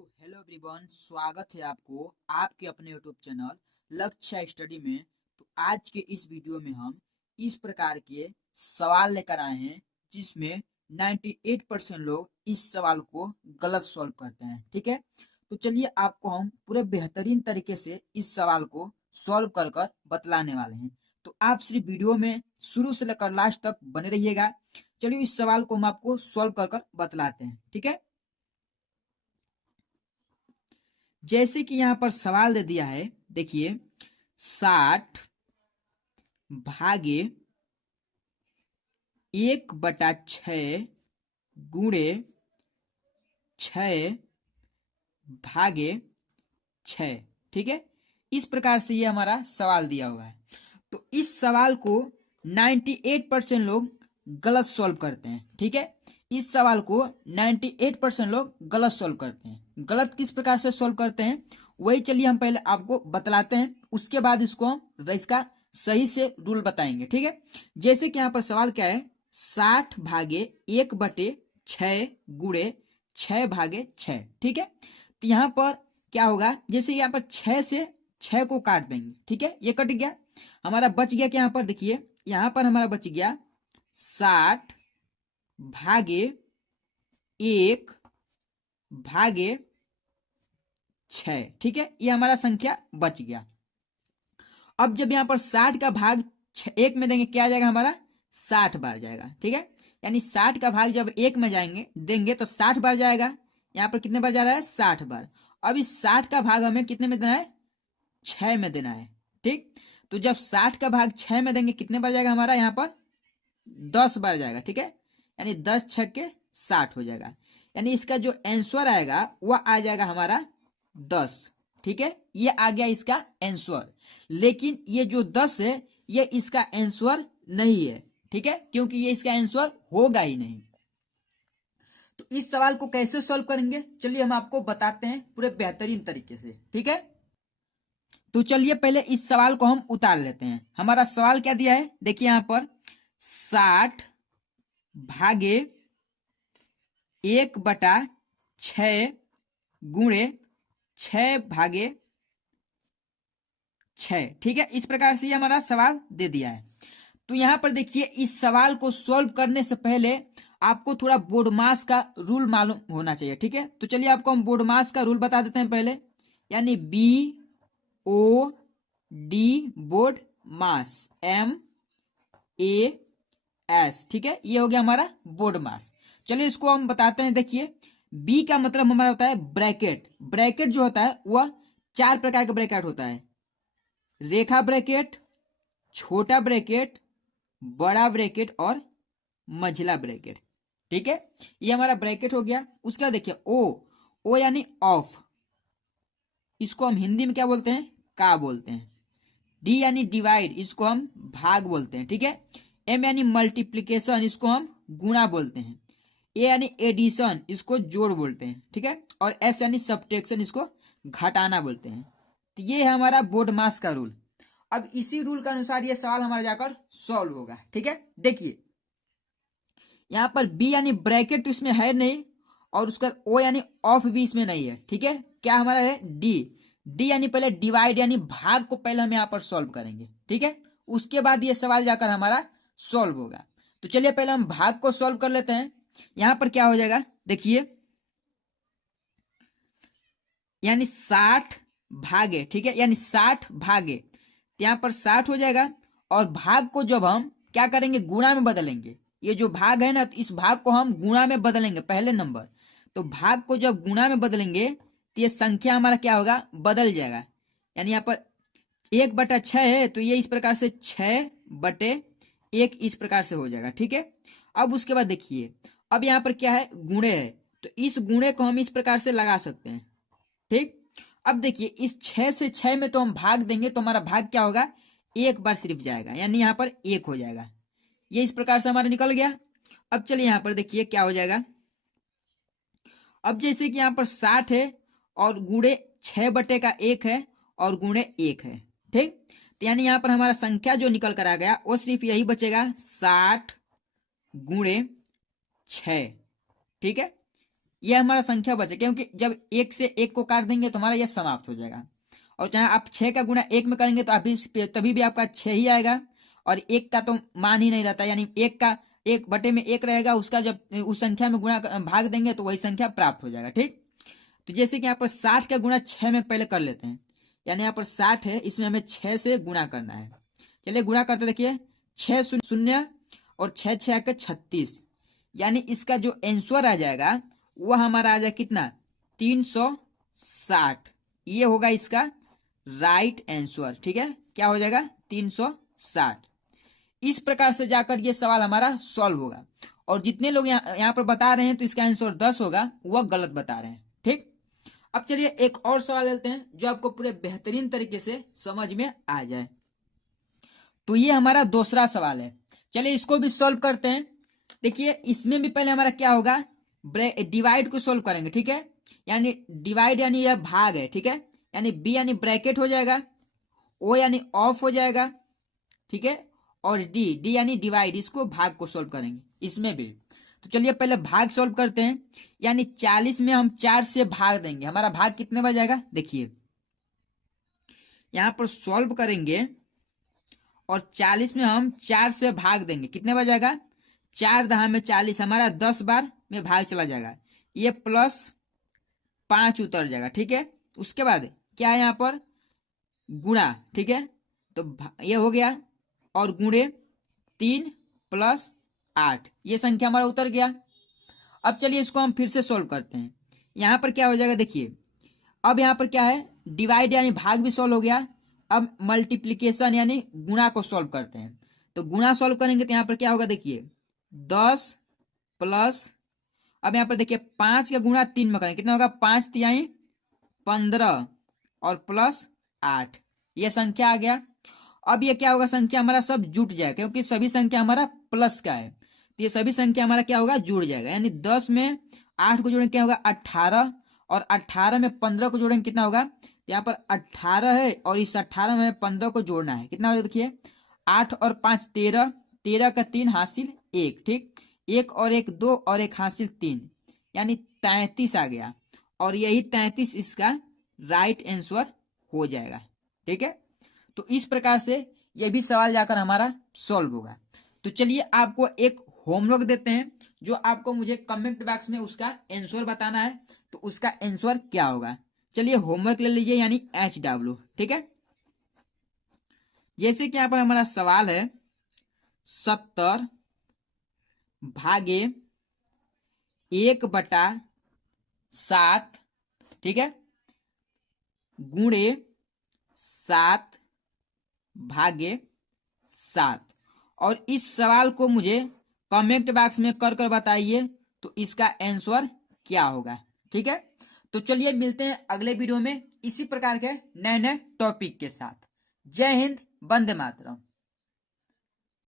तो hello everyone, स्वागत है आपको आपके अपने यूट्यूब चैनल लक्ष्य स्टडी में। तो आज के इस वीडियो में हम इस प्रकार के सवाल लेकर आए हैं जिसमें 98% लोग इस सवाल को गलत सॉल्व करते हैं। ठीक है, तो चलिए आपको हम पूरे बेहतरीन तरीके से इस सवाल को सॉल्व कर कर बतलाने वाले हैं। तो आप सिर्फ वीडियो में शुरू से लेकर लास्ट तक बने रहिएगा। चलिए इस सवाल को हम आपको सॉल्व कर कर बतलाते हैं। ठीक है, जैसे कि यहां पर सवाल दे दिया है, देखिए 60 भागे 1/6 गुणे 6 भागे 6। ठीक है, इस प्रकार से ये हमारा सवाल दिया हुआ है। तो इस सवाल को 98% लोग गलत सॉल्व करते हैं। ठीक है, इस सवाल को 98% लोग गलत सॉल्व करते हैं। गलत किस प्रकार से सॉल्व करते हैं वही चलिए हम पहले आपको बतलाते हैं, उसके बाद इसका सही से रूल बताएंगे। ठीक है, जैसे कि यहाँ पर सवाल क्या है, 60 भागे 1/6 गुणे 6 भागे 6। ठीक है, तो यहाँ पर क्या होगा, जैसे यहाँ पर 6 से 6 को काट देंगे। ठीक है, ये कट गया, हमारा बच गया कि यहाँ पर देखिए, यहाँ पर हमारा बच गया 60 भागे 1 भागे 6। ठीक है, ये हमारा संख्या बच गया। अब जब यहाँ पर 60 का भाग 1 में देंगे, क्या आ जाएगा हमारा, 60 बार जाएगा। ठीक है, यानी 60 का भाग जब 1 में देंगे तो 60 बार जाएगा। यहाँ पर कितने बार जा रहा है, 60 बार। अब इस 60 का भाग हमें कितने में देना है, 6 में देना है। ठीक, तो जब 60 का भाग 6 में देंगे कितने बार जाएगा हमारा, यहाँ पर 10 बार जाएगा। ठीक है, यानी 10 छक्के 60 हो जाएगा, यानी इसका जो आंसर आएगा वह आ जाएगा हमारा 10। ठीक है, ये आ गया इसका आंसर, लेकिन ये जो 10 है ये इसका आंसर नहीं है। ठीक है, क्योंकि ये इसका आंसर होगा ही नहीं। तो इस सवाल को कैसे सॉल्व करेंगे चलिए हम आपको बताते हैं पूरे बेहतरीन तरीके से। ठीक है, तो चलिए पहले इस सवाल को हम उतार लेते हैं। हमारा सवाल क्या दिया है, देखिए यहाँ पर 60 भागे 1/6 गुणे 6 भागे 6। ठीक है, इस प्रकार से ये हमारा सवाल दे दिया है। तो यहां पर देखिए, इस सवाल को सॉल्व करने से पहले आपको थोड़ा बोर्ड मास का रूल मालूम होना चाहिए। ठीक है, तो चलिए आपको हम बोर्ड मास का रूल बता देते हैं पहले, यानी BOD बोर्ड मास MAS। ठीक है, ये हो गया हमारा बोर्ड मास। चलिए इसको हम बताते हैं। देखिए, बी का मतलब हमारा होता है ब्रैकेट। ब्रैकेट जो होता है वह 4 प्रकार का ब्रैकेट होता है, रेखा ब्रैकेट, छोटा ब्रैकेट, बड़ा ब्रैकेट और मझला ब्रैकेट। ठीक है, ये हमारा ब्रैकेट हो गया। उसका देखिए ओ यानी ऑफ, इसको हम हिंदी में क्या बोलते हैं, का बोलते हैं। डी यानी डिवाइड, इसको हम भाग बोलते हैं। ठीक है, एम यानी मल्टीप्लीकेशन, इसको हम गुणा बोलते हैं। ए यानी एडिशन, इसको जोड़ बोलते हैं। ठीक है, और एस यानी सब्ट्रैक्शन, इसको घटाना बोलते हैं। तो ये है हमारा बोर्ड मास का रूल। अब इसी रूल के अनुसार ये सवाल हमारा जाकर सॉल्व होगा। ठीक है, देखिए यहां पर बी यानी ब्रैकेट तो इसमें है नहीं, और उसका ओ यानी ऑफ भी इसमें नहीं है। ठीक है, क्या हमारा है, डी यानी पहले डिवाइड यानी भाग को पहले हम यहां पर सॉल्व करेंगे। ठीक है, उसके बाद ये सवाल जाकर हमारा सॉल्व होगा। तो चलिए पहले हम भाग को सॉल्व कर लेते हैं। यहां पर क्या हो जाएगा, देखिए यानी 60 भागे, ठीक है, यानी 60 भागे, यहां पर 60 हो जाएगा, और भाग को जब हम क्या करेंगे, गुणा में बदलेंगे। ये जो भाग है ना, तो इस भाग को हम गुणा में बदलेंगे पहले नंबर। तो भाग को जब गुणा में बदलेंगे तो ये संख्या हमारा क्या होगा, बदल जाएगा। यानी यहाँ पर 1/6 है, तो ये इस प्रकार से 6/1 इस प्रकार से हो जाएगा। ठीक है, अब उसके बाद देखिए, अब यहाँ पर क्या है, गुणे है, तो इस गुणे को हम इस प्रकार से लगा सकते हैं। ठीक, अब देखिए इस 6 से 6 में तो हम भाग देंगे तो हमारा भाग क्या होगा, एक बार सिर्फ जाएगा, यानी यहाँ पर 1 हो जाएगा। ये इस प्रकार से हमारा निकल गया। अब चलिए यहाँ पर देखिए क्या हो जाएगा। अब जैसे कि यहाँ पर 60 है और गुणे 6/1 है और गुणे 1 है। ठीक, तो यानी यहाँ पर हमारा संख्या जो निकल कर आ गया वो सिर्फ यही बचेगा, 60 गुणे 6। ठीक है, ये हमारा संख्या बचे, क्योंकि जब 1 से 1 को काट देंगे तो हमारा यह समाप्त हो जाएगा। और चाहे आप 6 का गुणा 1 में करेंगे तो अभी तभी भी आपका 6 ही आएगा, और 1 का तो मान ही नहीं रहता, यानी 1 का 1/1 रहेगा, उसका जब उस संख्या में गुणा भाग देंगे तो वही संख्या प्राप्त हो जाएगा। ठीक, तो जैसे कि यहाँ पर 60 का गुणा 6 में पहले कर लेते हैं, यानी यहाँ पर 60 है, इसमें हमें 6 से गुणा करना है। चलिए गुणा करते, देखिए 6 शून्य और 6 6 के 36, यानी इसका जो आंसर आ जाएगा वह हमारा आ जाएगा कितना, 360। ये होगा इसका राइट आंसर। ठीक है, क्या हो जाएगा, 360। इस प्रकार से जाकर ये सवाल हमारा सॉल्व होगा। और जितने लोग यहाँ पर बता रहे हैं तो इसका आंसर 10 होगा, वह गलत बता रहे हैं। ठीक, अब चलिए एक और सवाल लेते हैं जो आपको पूरे बेहतरीन तरीके से समझ में आ जाए। तो ये हमारा दूसरा सवाल है, चलिए इसको भी सॉल्व करते हैं। देखिए इसमें भी पहले हमारा क्या होगा, डिवाइड को सॉल्व करेंगे। ठीक है, यानी डिवाइड यानी यह भाग है। ठीक है, यानी बी यानी ब्रैकेट हो जाएगा, ओ यानी ऑफ हो जाएगा। ठीक है, और डी यानी डिवाइड, इसको भाग को सॉल्व करेंगे इसमें भी। तो चलिए पहले भाग सॉल्व करते हैं, यानी 40 में हम 4 से भाग देंगे, हमारा भाग कितने बच जाएगा, देखिए यहां पर सॉल्व करेंगे और 40 में हम 4 से भाग देंगे, कितने बच जाएगा, 4 दहा में 40, हमारा 10 बार में भाग चला जाएगा, ये प्लस 5 उतर जाएगा। ठीक है, उसके बाद क्या है यहाँ पर गुणा। ठीक है, तो ये हो गया, और गुणे 3 + 8, ये संख्या हमारा उतर गया। अब चलिए इसको हम फिर से सोल्व करते हैं। यहां पर क्या हो जाएगा, देखिए अब यहां पर क्या है, डिवाइड यानी भाग भी सोल्व हो गया। अब मल्टीप्लीकेशन यानी गुणा को सोल्व करते हैं। तो गुणा सोल्व करेंगे तो यहां पर क्या होगा, देखिए 10 प्लस, अब यहां पर देखिए 5 का गुणा 3 में करेंगे, कितना होगा, 5 तिहाई 15 और प्लस 8, ये संख्या आ गया। अब ये क्या होगा, संख्या हमारा सब जुट जाएगा, क्योंकि सभी संख्या हमारा प्लस का है, तो ये सभी संख्या हमारा क्या होगा, जुड़ जाएगा। यानी 10 में 8 को जोड़ेंगे क्या होगा, 18, और 18 में 15 को जोड़ेंगे कितना होगा, यहाँ पर 18 है और इस 18 में 15 को जोड़ना है, कितना होगा, देखिए 8 और 5 13, 13 का 3 हासिल 1। ठीक, 1 और 1 2 और 1 हासिल 3, यानी 33 आ गया, और यही 33 इसका राइट आंसर हो जाएगा। ठीक है, तो इस प्रकार से यह भी सवाल जाकर हमारा सॉल्व होगा। तो चलिए आपको एक होमवर्क देते हैं, जो आपको मुझे कमेंट बॉक्स में उसका आंसर बताना है, तो उसका आंसर क्या होगा। चलिए होमवर्क ले लीजिए, यानी HW। ठीक है, जैसे कि यहाँ पर हमारा सवाल है 70 भागे 1/7, ठीक है, गुणे 7 भागे 7, और इस सवाल को मुझे कमेंट बॉक्स में कर बताइए तो इसका आंसर क्या होगा। ठीक है, तो चलिए मिलते हैं अगले वीडियो में इसी प्रकार के नए नए टॉपिक के साथ। जय हिंद, वंदे मातरम।